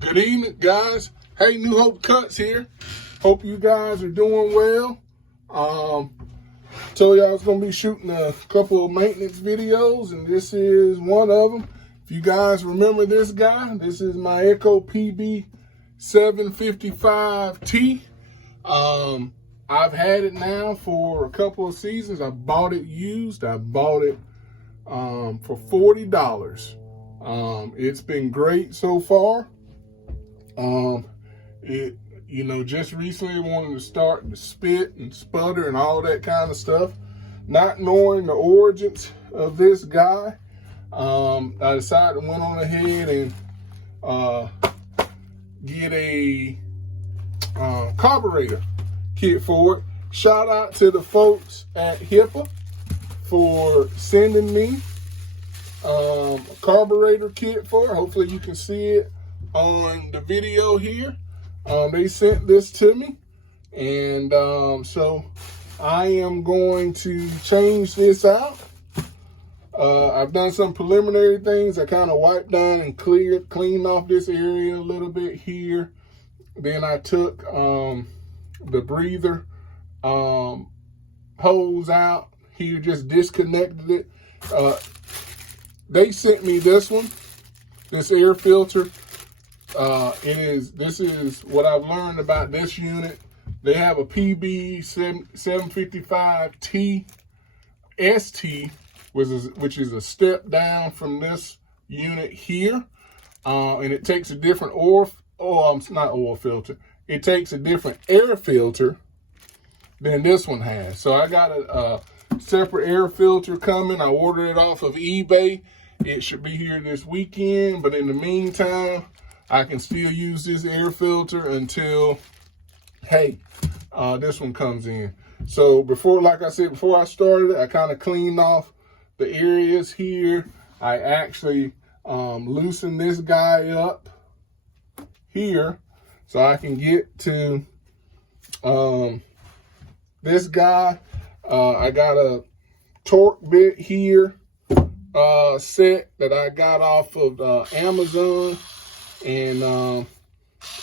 Good evening, guys. Hey, New Hope Cuts here. Hope you guys are doing well. Told you I was going to be shooting a couple of maintenance videos, and this is one of them. If you guys remember this guy, this is my Echo PB755T. I've had it now for a couple of seasons. I bought it used. I bought it for $40. It's been great so far. Just recently wanted to start to spit and sputter and all that kind of stuff. Not knowing the origins of this guy, I decided to went on ahead and get a carburetor kit for it. Shout out to the folks at HIPA for sending me a carburetor kit for it. Hopefully you can see it on the video here. They sent this to me, and so I am going to change this out. I've done some preliminary things. I kind of wiped down and cleaned off this area a little bit here. Then I took the breather hose out here, just disconnected it. They sent me this one, this air filter. This is what I've learned about this unit. They have a PB755T ST, which is a step down from this unit here. And it takes a different not oil filter. It takes a different air filter than this one has. So I got a separate air filter coming. I ordered it off of eBay. It should be here this weekend, but in the meantime, I can still use this air filter until, this one comes in. So like I said, before I started, I kind of cleaned off the areas here. I actually loosened this guy up here so I can get to this guy. I got a torque bit here set that I got off of Amazon and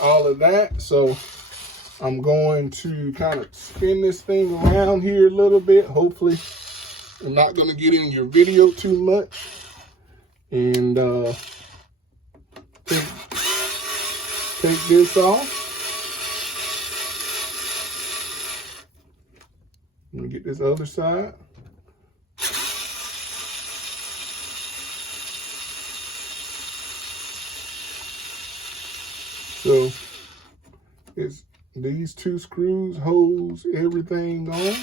all of that. So I'm going to kind of spin this thing around here a little bit. Hopefully I'm not going to get in your video too much. And take this off. Let me get this other side. So it's these two screws holds everything on.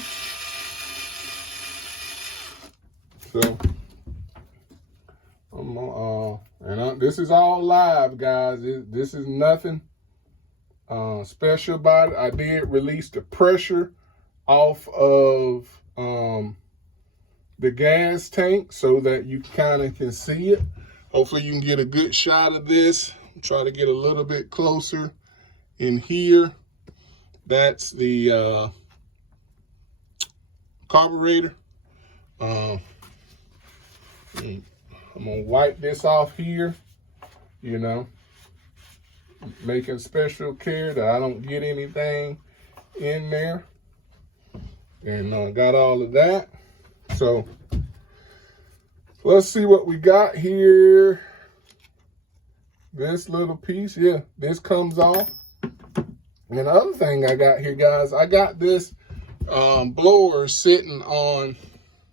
So this is all live, guys. This is nothing special about it. I did release the pressure off of the gas tank so that you kind of can see it. Hopefully you can get a good shot of this. Try to get a little bit closer in here. That's the carburetor. I'm gonna wipe this off here, making special care that I don't get anything in there. And got all of that. So let's see what we got here. This little piece, this comes off. And the other thing I got here, guys, I got this blower sitting on,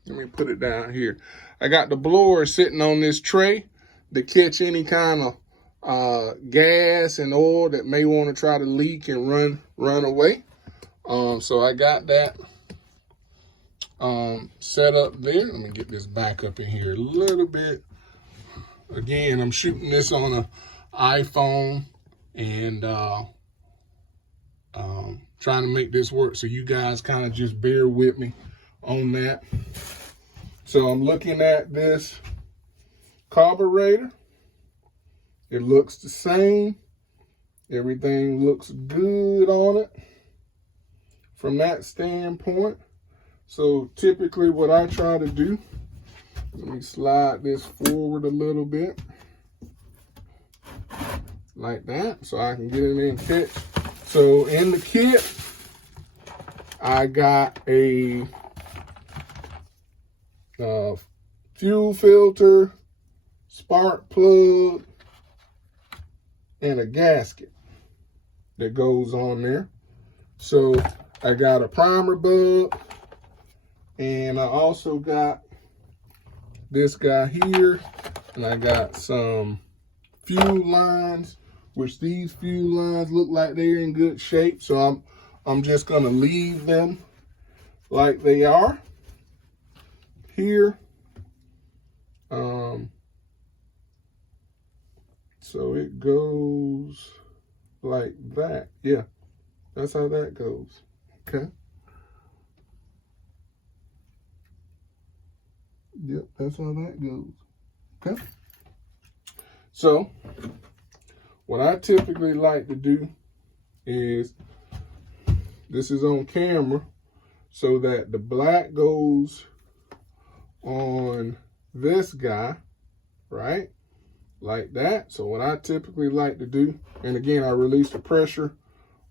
let me put it down here. I got the blower sitting on this tray to catch any kind of gas and oil that may want to try to leak and run away. So I got that set up there. Let me get this back up in here a little bit. Again, I'm shooting this on an iPhone and trying to make this work, so you guys kind of just bear with me on that. So I'm looking at this carburetor. It looks the same. Everything looks good on it from that standpoint. So typically what I try to do, let me slide this forward a little bit. like that, so I can get in there and catch. So in the kit, I got a fuel filter, spark plug, and a gasket that goes on there. So I got a primer bulb, and I also got this guy here, and I got some fuel lines, which these fuel lines look like they're in good shape. So I'm just gonna leave them like they are here. So it goes like that. Yeah, that's how that goes. Okay. Yep, that's how that goes. Okay. So what I typically like to do is, this is on camera, so that the black goes on this guy, right? Like that. So what I typically like to do, and again, I release the pressure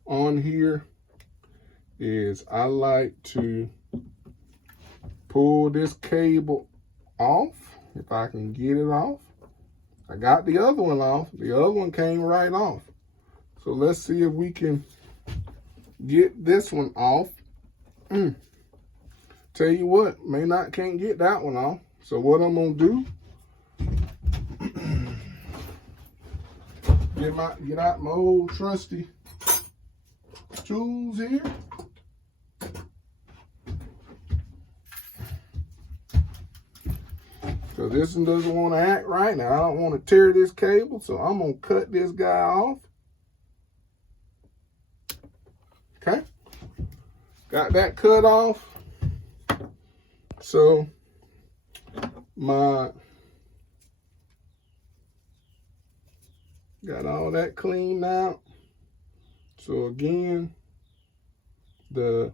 on here, is I like to pull this cable off, if I can get it off. I got the other one off. The other one came right off. So let's see if we can get this one off. Tell you what, can't get that one off. So what I'm gonna do, get out my old trusty tools here. So this one doesn't want to act right. Now I don't want to tear this cable, so I'm gonna cut this guy off. Okay, got that cut off. So got all that cleaned out. So again, the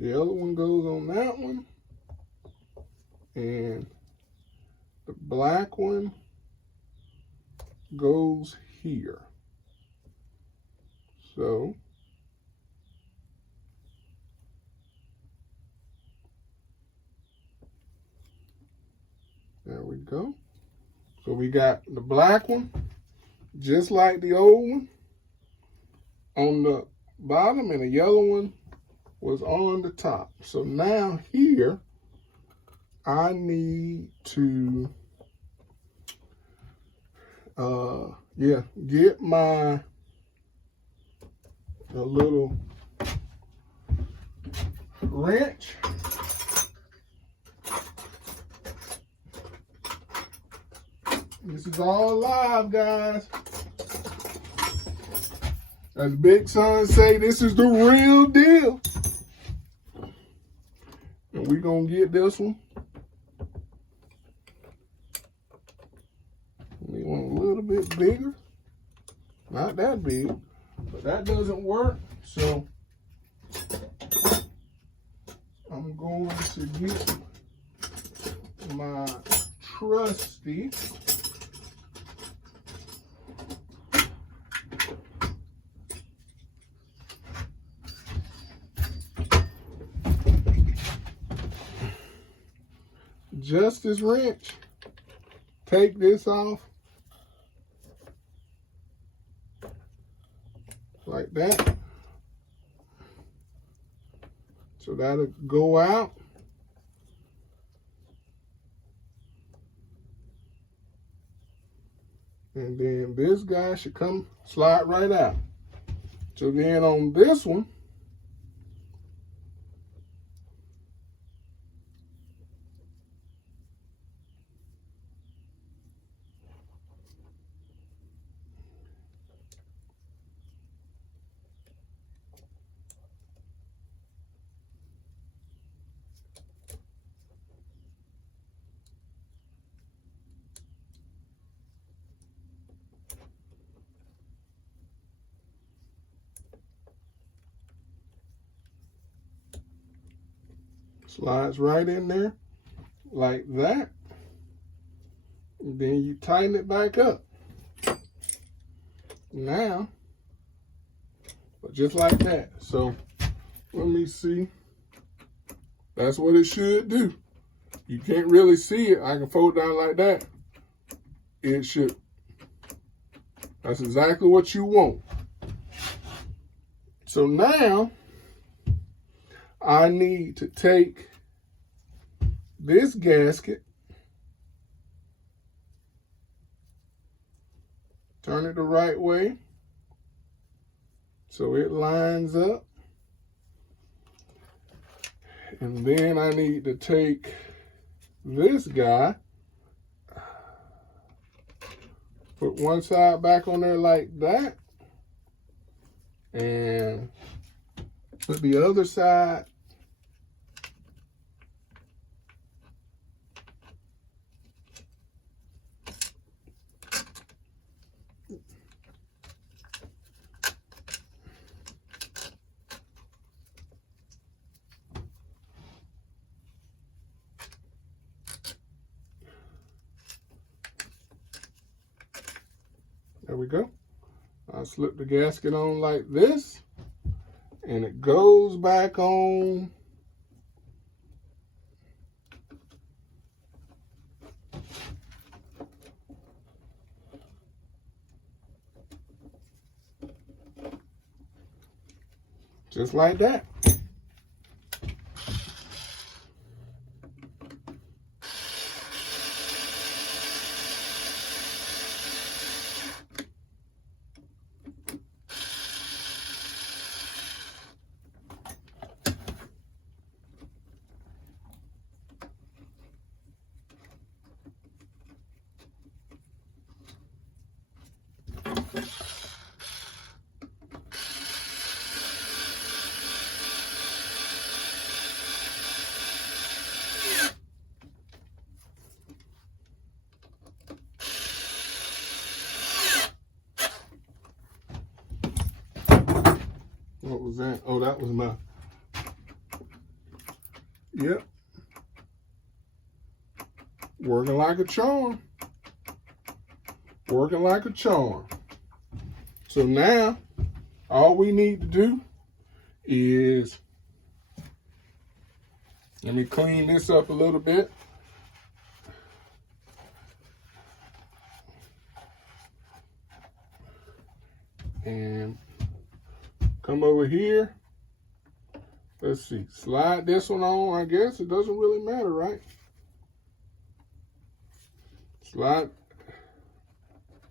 other one goes on that one, and the black one goes here. So there we go. So we got the black one, just like the old one, on the bottom, and the yellow one was on the top. So now here, I need to, get a little wrench. This is all live, guys. As Big Son say, this is the real deal. And we're gonna get this one. We want a little bit bigger. Not that big, but that doesn't work. So I'm going to get my trusty Justice wrench. Take this off like that. So that'll go out. And then this guy should slide right out. So then on this one, slides right in there. like that. And then you tighten it back up. Now, just like that. So let me see. That's what it should do. You can't really see it. I can fold down like that. It should. That's exactly what you want. So now I need to take this gasket, turn it the right way so it lines up. And then I need to take this guy, put one side back on there like that, and put the other side there we go. I slip the gasket on like this, and it goes back on. Just like that. What was that? Oh, that was my, yep. Working like a charm. Working like a charm. So now, all we need to do is, let me clean this up a little bit. And come over here. Let's see, slide this one on, I guess. It doesn't really matter, right? Slide,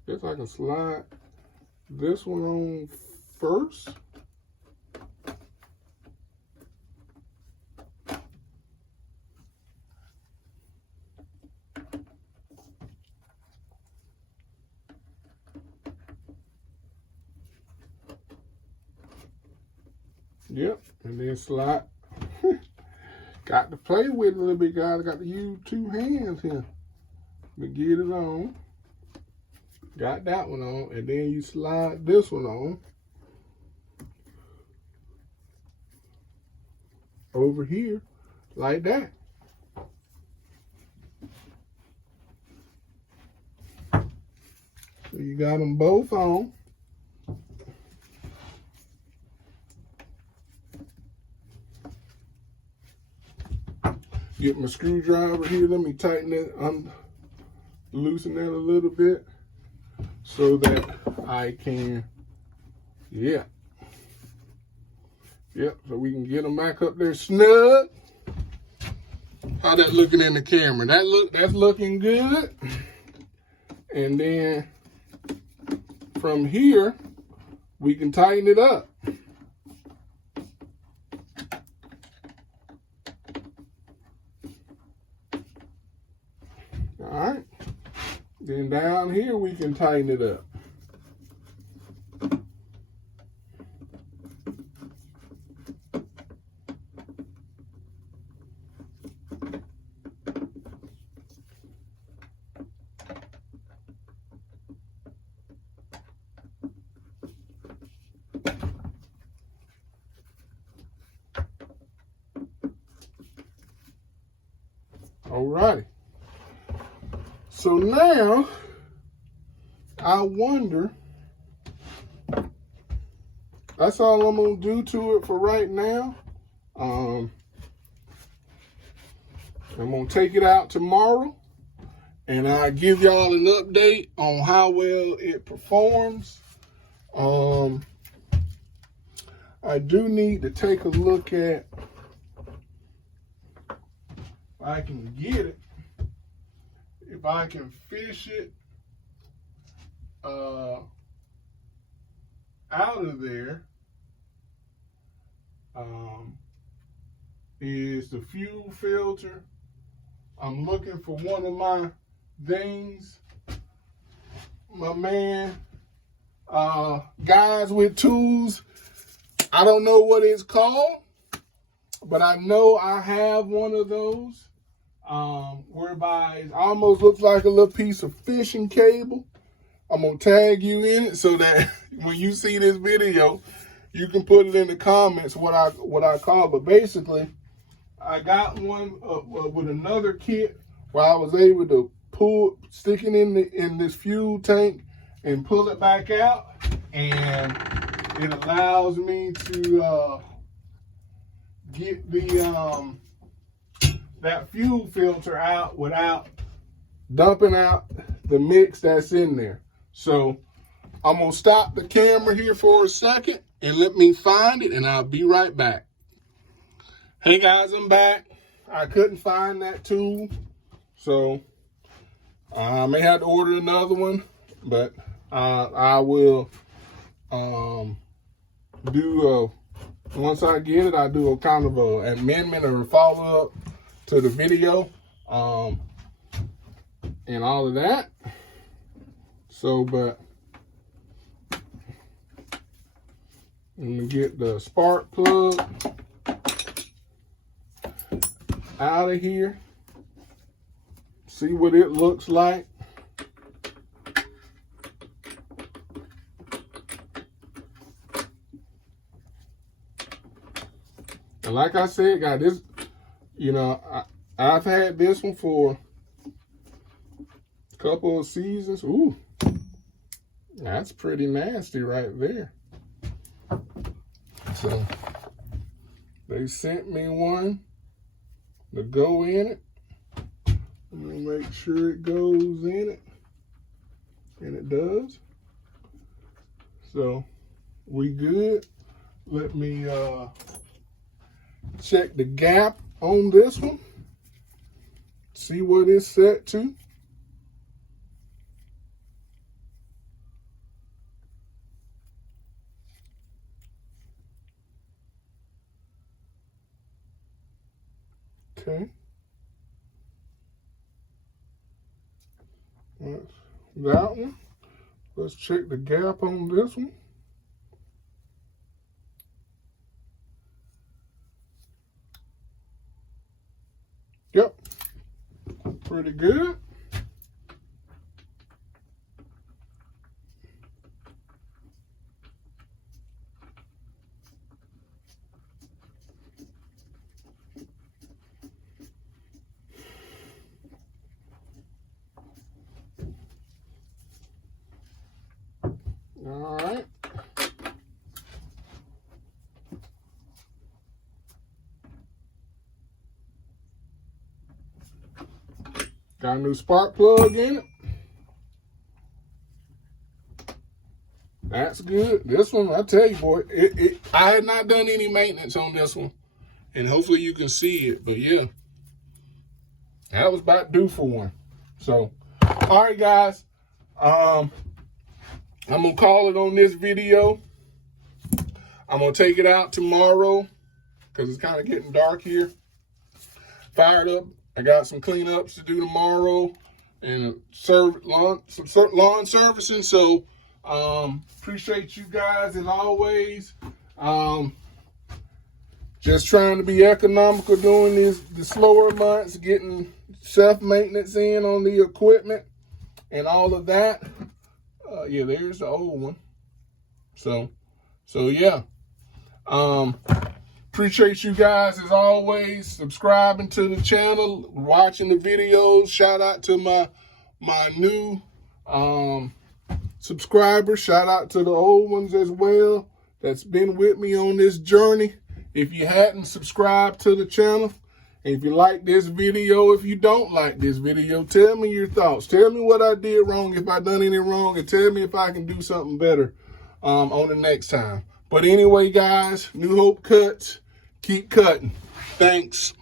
guess I can slide this one on first. Yep, and then slide. Got to play with it a little bit, guys. Got to use two hands here to get it on. Got that one on, and then you slide this one on over here like that. So you got them both on. Get my screwdriver here. Let me tighten it, loosen that a little bit so that I can, yeah. Yep, so we can get them back up there snug. How that looking in the camera? That's looking good. And then from here, we can tighten it up. All right, then down here we can tighten it up. Alrighty. So now, I wonder, that's all I'm going to do to it for right now. I'm going to take it out tomorrow, and I'll give y'all an update on how well it performs. I do need to take a look at, if I can get it, if I can fish it out of there, is the fuel filter. I'm looking for one of my things. My man, Guys with Tools, I don't know what it's called, but I know I have one of those, whereby it almost looks like a little piece of fishing cable. I'm gonna tag you in it so that when you see this video, you can put it in the comments what I call. But basically, I got one with another kit where I was able to stick it in this fuel tank and pull it back out, and it allows me to get the that fuel filter out without dumping out the mix that's in there. So I'm gonna stop the camera here for a second and let me find it, and I'll be right back. Hey guys, I'm back. I couldn't find that tool, so I may have to order another one, but I will once I get it, I'll do a kind of an amendment or a follow-up to the video and all of that. So, but I'm gonna get the spark plug out of here, see what it looks like. And like I said, guys, this, you know, I've had this one for a couple of seasons. Ooh, that's pretty nasty right there. So they sent me one to go in it. I'm gonna make sure it goes in it, and it does. So we good. Let me check the gap on this one, see what it's set to. Okay. That's that one. Let's check the gap on this one. Yep, pretty good. All right. Got a new spark plug in it. That's good. This one, I tell you, boy, I had not done any maintenance on this one, and hopefully you can see it. But yeah, that was about due for one. So, all right, guys, I'm gonna call it on this video. I'm gonna take it out tomorrow because it's kind of getting dark here. Fired up. I got some cleanups to do tomorrow and some lawn servicing. So appreciate you guys as always. Just trying to be economical during the slower months, getting self-maintenance in on the equipment and all of that. Yeah, there's the old one. So yeah. Appreciate you guys as always, subscribing to the channel, watching the videos. Shout out to my new subscribers. Shout out to the old ones as well that's been with me on this journey. If you hadn't subscribed to the channel, if you like this video, if you don't like this video, tell me your thoughts. Tell me what I did wrong, if I done anything wrong, and tell me if I can do something better on the next time. But anyway, guys, New Hope cuts. Keep cutting. Thanks.